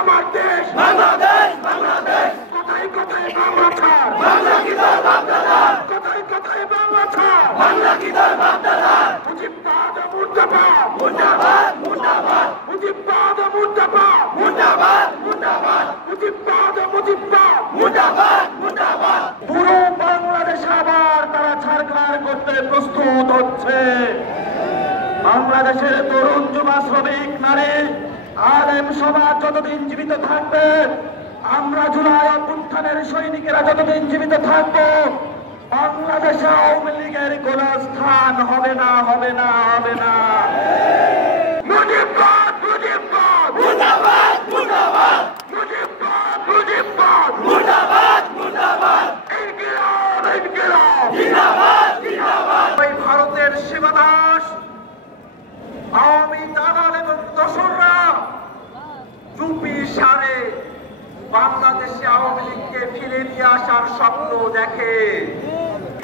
আমার দেশ বাংলাদেশ বাংলাদেশ কোথায় কোথায় বাংলা ছাড় বাংলা কি তোর বাপ দাদা কোথায় কোথায় বাংলা ছাড় বাংলা কি তোর বাপ দাদা মুজিববাদ মুর্দাবাদ মুর্দাবাদ মুর্দাবাদ মুজিববাদ মুর্দাবাদ মুর্দাবাদ মুর্দাবাদ মুজিববাদ মুজিববাদ মুর্দাবাদ মুর্দাবাদ পুরো বাংলাদেশ আবার তারা ছাড়খাড় করতে প্রস্তুত হচ্ছে। বাংলাদেশের তরুণ যুবা শ্রমিক নারী আলেম সমাজ যতদিন জীবিত থাকবে, আমরা জুলাই অভ্যুত্থানের সৈনিকেরা যতদিন জীবিত থাকবো, বাংলাদেশে আওয়ামী লীগের কোন স্থান হবে না হবে না হবে না। মুজিববাদ মুজিববাদ মুর্দাবাদ মুর্দাবাদ মুজিববাদ মুজিববাদ মুর্দাবাদ মুর্দাবাদ ইনকিলাব ইনকিলাব জিন্দাবাদ জিন্দাবাদ। ওই ভারতের শিবদাস আওয়ামী দালাল এবং দোসররা চুপি সারে বাংলাদেশে আওয়ামী লীগকে ফিরে নিয়ে আসার স্বপ্ন দেখে।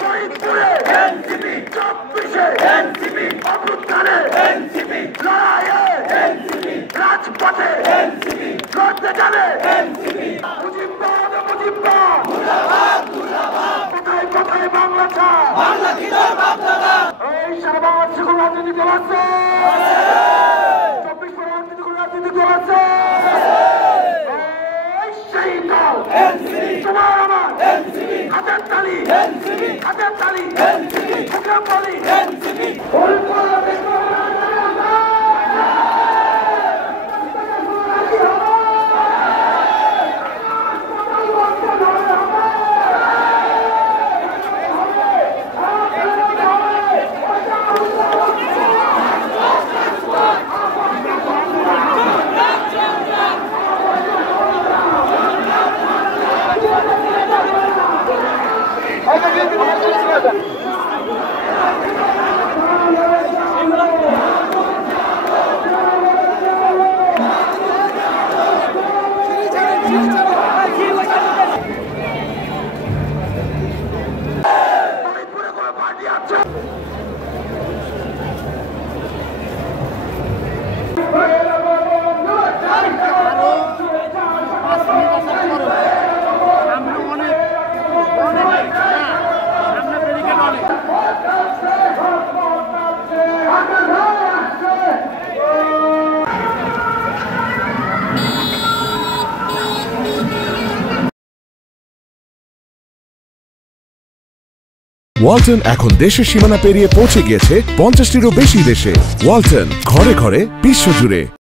ফরিদপুরে এনসিপি, চব্বিশে এনসিপি, অভ্যুত্থানে এনসিপি, লড়াইয়ে এনসিপি, রাজপথে এনসিপি, লড়তে যাবে এনসিপি। মুজিববাদ মুজিববাদ মুর্দাবাদ মুর্দাবাদ কোথায় কোথায় বাংলা ছাড় বাংলা কি তোর বাপ দাদা। এই সারা বাংলাদেশে কোন রাজনীতি দল আছে? 24 পর রাজনীতি কোন রাজনীতি দল আছে? সেই দল এনসিপি, তোমার আমার এনসিপি, হাতের তালি এনসিপি, হাতের তালি এনসিপি, হাতের তালি এনসিপি। ওয়ালটন এখন দেশের সীমানা পেরিয়ে পৌঁছে গিয়েছে 50টিরও বেশি দেশে। ওয়ালটন, ঘরে ঘরে বিশ্বজুড়ে।